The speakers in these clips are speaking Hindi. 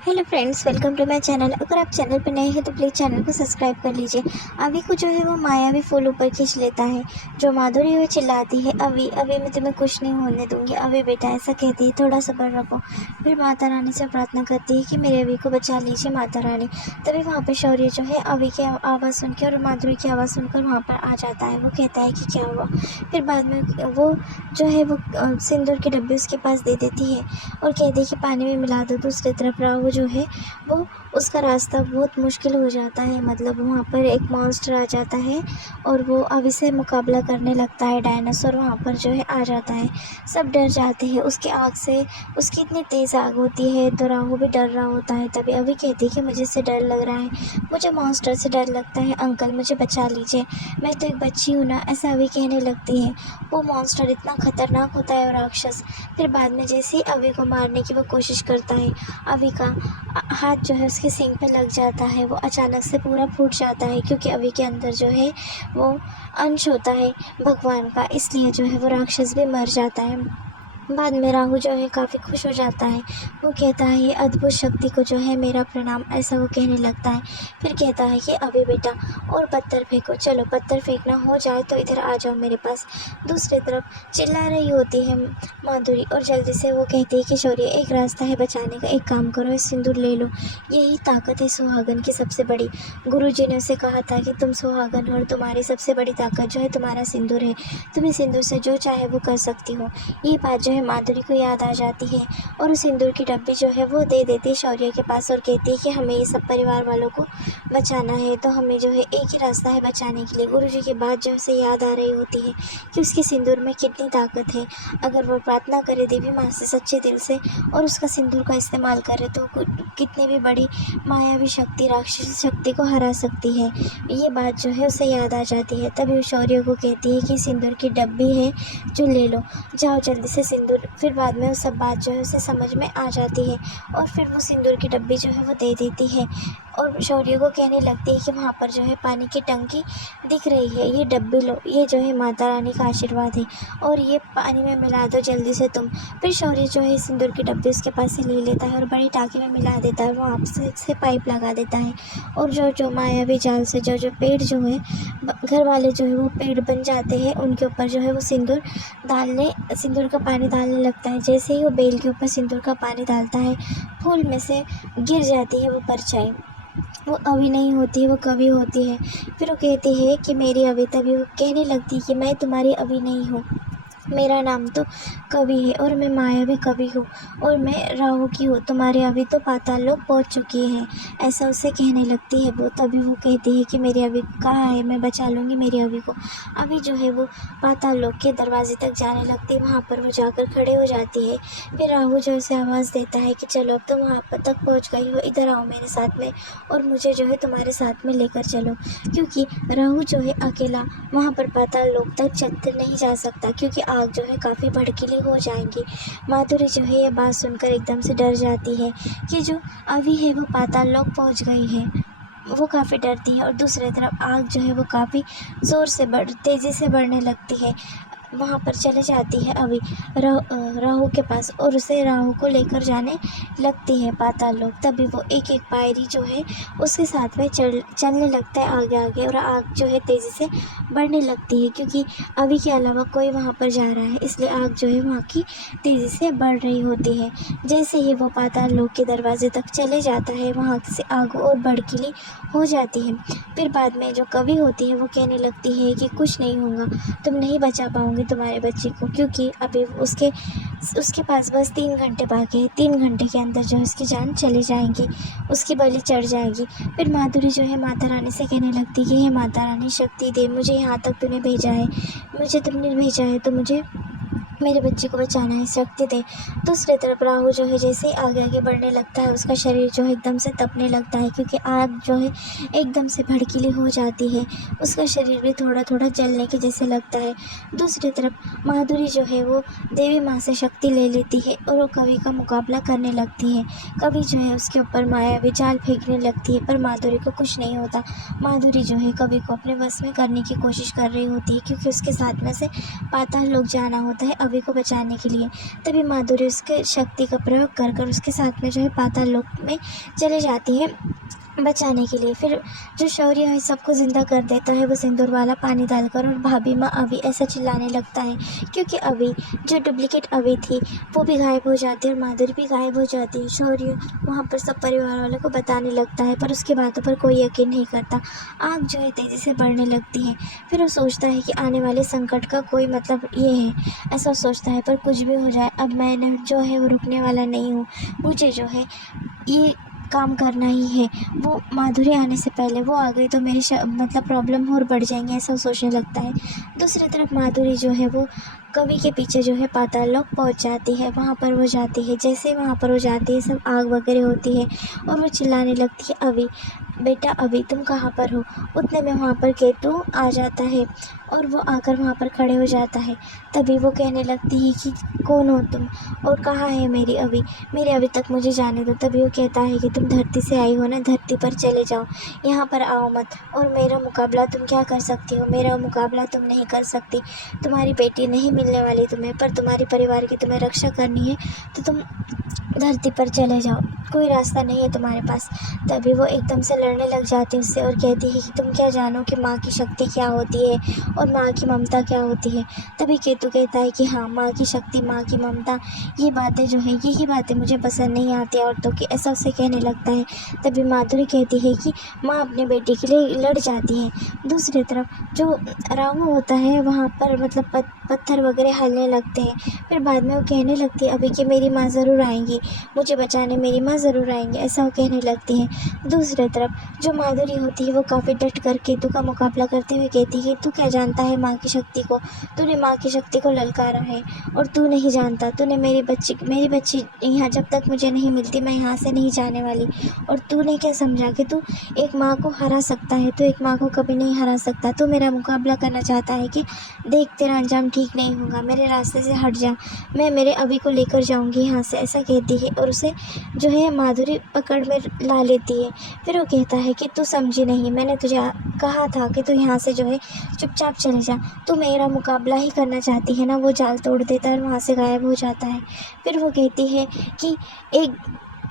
Hello friends, welcome to my channel. अगर आप चैनल पर नए हैं तो प्लीज़ चैनल को सब्सक्राइब कर लीजिए। अभी को जो है वो मायावी फूल ऊपर खींच लेता है। जो माधुरी हुई चिल्लाती है, अभी अभी मैं तुम्हें कुछ नहीं होने दूंगी, अभी बेटा ऐसा कहती है, थोड़ा सब्र रखो। फिर माता रानी से प्रार्थना करती है कि मेरे अभी को बचा लीजिए माता रानी। तभी वहाँ पर शौर्य जो है अभी की आवाज़ सुन के और माधुरी की आवाज़ सुनकर वहाँ पर आ जाता है। वो कहता है कि क्या हुआ। फिर बाद में वो जो है वो सिंदूर के डब्बे उसके पास दे देती है और कहती है कि पानी में मिला दो। दूसरी तरफ राहु जो है वो उसका रास्ता बहुत मुश्किल हो जाता है। मतलब वहाँ पर एक मॉन्स्टर आ जाता है और वो अभी से मुकाबला करने लगता है। डायनासोर वहाँ पर जो है आ जाता है। सब डर जाते हैं उसकी आग से। उसकी इतनी तेज़ आग होती है तो राहु भी डर रहा होता है। तभी अभी कहती है कि मुझे इससे डर लग रहा है, मुझे मॉन्स्टर से डर लगता है, अंकल मुझे बचा लीजिए, मैं तो एक बच्ची हूँ ना, ऐसा अभी कहने लगती है। वो मॉन्स्टर इतना खतरनाक होता है और राक्षस। फिर बाद में जैसे ही अभी को मारने की वो कोशिश करता है, अभी का हाथ जो है उसके सींग पे लग जाता है। वो अचानक से पूरा फूट जाता है क्योंकि अभी के अंदर जो है वो अंश होता है भगवान का, इसलिए जो है वो राक्षस भी मर जाता है। बाद में राहु जो है काफ़ी खुश हो जाता है। वो कहता है ये अद्भुत शक्ति को जो है मेरा प्रणाम, ऐसा वो कहने लगता है। फिर कहता है कि अभी बेटा और पत्थर फेंको, चलो पत्थर फेंकना हो जाए तो इधर आ जाओ मेरे पास। दूसरी तरफ चिल्ला रही होती है माधुरी और जल्दी से वो कहती है कि शौर्य एक रास्ता है बचाने का, एक काम करो, इस सिंदूर ले लो, यही ताकत है सुहागन की सबसे बड़ी। गुरुजी ने उसे कहा था कि तुम सुहागन हो और तुम्हारी सबसे बड़ी ताकत जो है तुम्हारा सिंदूर है, तुम इस सिंदूर से जो चाहे वो कर सकती हो। ये बात जो है माधुरी को याद आ जाती है और उस सिंदूर की डब्बी जो है वो दे देती है शौर्य के पास और कहती है कि हमें ये सब परिवार वालों को बचाना है, तो हमें जो है एक ही रास्ता है बचाने के लिए। गुरुजी की बात जो उसे याद आ रही होती है कि उसके सिंदूर में कितनी ताकत है। अगर वो प्रार्थना करे देवी माँ से सच्चे दिल से और उसका सिंदूर का इस्तेमाल करे तो कितनी भी बड़ी मायावी शक्ति, राक्षसी शक्ति को हरा सकती है। ये बात जो है उसे याद आ जाती है। तभी वो शौर्य को कहती है कि सिंदूर की डब्बी है जो ले लो, जाओ जल्दी से सिंदूर। फिर बाद में वो सब बात जो है उसे समझ में आ जाती है और फिर वो सिंदूर की डब्बी जो है वो दे देती है और शौर्य को कहने लगती है कि वहाँ पर जो है पानी की टंकी दिख रही है, ये डब्बी लो, ये जो है माता रानी का आशीर्वाद है और ये पानी में मिला दो जल्दी से तुम। फिर शौर्य जो है सिंदूर की डब्बी उसके पास से ले लेता है और बड़ी टाँकी में मिला देता है। वो आपसे से पाइप लगा देता है और जो जो मायावी जाल से जो जो पेड़ जो है घर वाले जो है वो पेड़ बन जाते हैं, उनके ऊपर जो है वो सिंदूर का पानी डालने लगता है। जैसे ही वो बेल के ऊपर सिंदूर का पानी डालता है, फूल में से गिर जाती है वो परछाई। वो अभी नहीं होती है, वो कभी होती है। फिर वो कहती है कि मेरी अभी, तभी वो कहने लगती है कि मैं तुम्हारी अभी नहीं हूँ, मेरा नाम तो कवि है और मैं मायावी कवि हूँ और मैं राहु की हूँ, तुम्हारे अभी तो पाताल लोक पहुँच चुकी हैं, ऐसा उसे कहने लगती है वो। तभी वो कहती है कि मेरी अभी कहाँ है, मैं बचा लूँगी मेरी अभी को। अभी जो है वो पाताल लोक के दरवाजे तक जाने लगती है, वहाँ पर वो जाकर खड़े हो जाती है। फिर राहु जो उसे आवाज़ देता है कि चलो अब तो वहाँ पर तक पहुँच गई हो, इधर आओ मेरे साथ में और मुझे जो है तुम्हारे साथ में लेकर चलो, क्योंकि राहु जो है अकेला वहाँ पर पाताल लोक तक चलते नहीं जा सकता क्योंकि आग जो है काफ़ी भड़कीली हो जाएंगी। माधुरी जो है ये बात सुनकर एकदम से डर जाती है कि जो अभी है वो पाताल लोक पहुँच गई है। वो काफ़ी डरती है और दूसरी तरफ आग जो है वो काफ़ी ज़ोर से तेज़ी से बढ़ने लगती है। वहाँ पर चले जाती है अभी राहु के पास और उसे राहु को लेकर जाने लगती है पाताल लोक। तभी वो एक एक पायरी जो है उसके साथ में चलने लगता है आगे आगे और आग जो है तेज़ी से बढ़ने लगती है क्योंकि अभी के अलावा कोई वहाँ पर जा रहा है, इसलिए आग जो है वहाँ की तेज़ी से बढ़ रही होती है। जैसे ही वो पाताल लोक के दरवाजे तक चले जाता है, वहाँ से आग और भड़कीली हो जाती है। फिर बाद में जो कवि होती है वो कहने लगती है कि कुछ नहीं होगा, तुम नहीं बचा पाओगे तुम्हारे बच्चे को, क्योंकि अभी उसके पास बस 3 घंटे बाकी है, 3 घंटे के अंदर जो है उसकी जान चली जाएगी, उसकी बलि चढ़ जाएगी। फिर माधुरी जो है माता रानी से कहने लगती है कि हे माता रानी शक्ति दे, मुझे यहाँ तक तूने भेजा है, मुझे तुमने भेजा है तो मुझे मेरे बच्चे को बचाना है, शक्ति दे। दूसरी तरफ राहु जो है जैसे ही आगे आगे बढ़ने लगता है, उसका शरीर जो है एकदम से तपने लगता है क्योंकि आग जो है एकदम से भड़कीली हो जाती है। उसका शरीर भी थोड़ा थोड़ा जलने के जैसे लगता है। दूसरी तरफ माधुरी जो है वो देवी माँ से शक्ति ले लेती है और वो कवि का मुकाबला करने लगती है। कवि जो है उसके ऊपर मायावी जाल फेंकने लगती है पर माधुरी को कुछ नहीं होता। माधुरी जो है कवि को अपने बस में करने की कोशिश कर रही होती है क्योंकि उसके साथ में से पाताल लोक जाना होता है अभी को बचाने के लिए। तभी माधुरी उसके शक्ति का प्रयोग कर कर उसके साथ में जो है पाताल लोक में चले जाती है बचाने के लिए। फिर जो शौर्य है सबको ज़िंदा कर देता है वो सिंदूर वाला पानी डालकर, और भाभी माँ अभी ऐसा चिल्लाने लगता है क्योंकि अभी जो डुप्लीकेट अभी थी वो भी गायब हो जाती है और माधुरी भी गायब हो जाती है। शौर्य वहाँ पर सब परिवार वालों को बताने लगता है पर उसकी बातों पर कोई यकीन नहीं करता। आग जो है तेज़ी से बढ़ने लगती है। फिर वो सोचता है कि आने वाले संकट का कोई मतलब ये है, ऐसा सोचता है पर कुछ भी हो जाए अब मैंने जो है वो रुकने वाला नहीं हूँ। मुझे जो है ये काम करना ही है। वो माधुरी आने से पहले वो आ गई तो मेरी मतलब प्रॉब्लम और बढ़ जाएंगी, ऐसा सोचने लगता है। दूसरी तरफ माधुरी जो है वो कवि के पीछे जो है पाताल लोक पहुंच जाती है। वहाँ पर वो जाती है, जैसे ही वहाँ पर वो जाती है सब आग वगैरह होती है और वो चिल्लाने लगती है, अभी बेटा अभी तुम कहाँ पर हो। उतने में वहाँ पर केतु आ जाता है और वो आकर वहाँ पर खड़े हो जाता है। तभी वो कहने लगती है कि कौन हो तुम और कहाँ है मेरी अभी तक मुझे जाने दो। तभी वो कहता है कि तुम धरती से आई हो ना, धरती पर चले जाओ, यहाँ पर आओ मत, और मेरा मुकाबला तुम क्या कर सकती हो, मेरा मुकाबला तुम नहीं कर सकती। तुम्हारी बेटी नहीं मिलने वाली तुम्हें, पर तुम्हारे परिवार की तुम्हें रक्षा करनी है तो तुम धरती पर चले जाओ, कोई रास्ता नहीं है तुम्हारे पास। तभी वो एकदम से लड़ने लग जाती है उससे और कहती है कि तुम क्या जानो कि माँ की शक्ति क्या होती है और माँ की ममता क्या होती है। तभी केतु कहता है कि हाँ, माँ की शक्ति, माँ की ममता, ये बातें जो है यही बातें मुझे पसंद नहीं आती औरतों की, ऐसा उससे कहने लगता है। तभी माधुरी कहती है कि माँ अपने बेटी के लिए लड़ जाती है। दूसरी तरफ जो राहु होता है वहाँ पर मतलब पत्थर वगैरह हिलने लगते हैं। फिर बाद में वो कहने लगती है अभी कि मेरी माँ ज़रूर आएंगी मुझे बचाने, मेरी माँ ज़रूर आएंगी, ऐसा वो कहने लगती है। दूसरी तरफ जो माधुरी होती है वो काफ़ी डट कर केतु का मुकाबला करते हुए कहती है तू क्या जानता है माँ की शक्ति को, तूने माँ की शक्ति को ललकारा है और तू नहीं जानता, तूने मेरी बच्ची यहाँ जब तक मुझे नहीं मिलती मैं यहाँ से नहीं जाने वाली। और तूने क्या समझा कि तू एक माँ को हरा सकता है, तू एक माँ को कभी नहीं हरा सकता। तू मेरा मुकाबला करना चाहता है कि देख तेरा अंजाम ठीक नहीं होगा, मेरे रास्ते से हट जा, मैं मेरे अभी को लेकर जाऊंगी यहाँ से, ऐसा कहती है और उसे जो है माधुरी पकड़ में ला लेती है। फिर वो कहता है कि तू समझी नहीं, मैंने तुझे कहा था कि तू यहाँ से जो है चुपचाप चले जा, तू मेरा मुकाबला ही करना चाहती है ना। वो जाल तोड़ देता है और वहाँ से गायब हो जाता है। फिर वो कहती है कि एक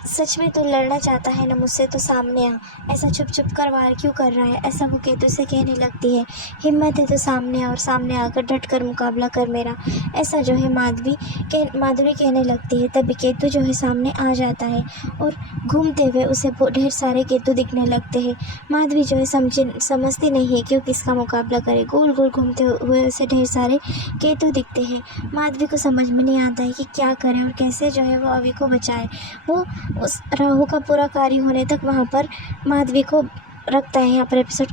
सच में तू लड़ना चाहता है ना मुझसे, तो सामने आ, ऐसा छुप छुप कर वार क्यों कर रहा है, ऐसा वो केतु से कहने लगती है। हिम्मत है तो सामने आ और सामने आकर डट कर मुकाबला कर मेरा, ऐसा जो है माधुरी कहने लगती है। तभी केतु जो है सामने आ जाता है और घूमते हुए उसे ढेर सारे केतु दिखने लगते हैं। माधवी जो है समझती नहीं है कि वो किसका मुकाबला करे, गोल गोल घूमते हुए उसे ढेर सारे केतु दिखते हैं। माधवी को समझ में नहीं आता है कि क्या करे और कैसे जो है वो अभी को बचाए। वो उस राहु का पूरा कार्य होने तक वहाँ पर माधवी को रखता है। यहाँ पर एपिसोड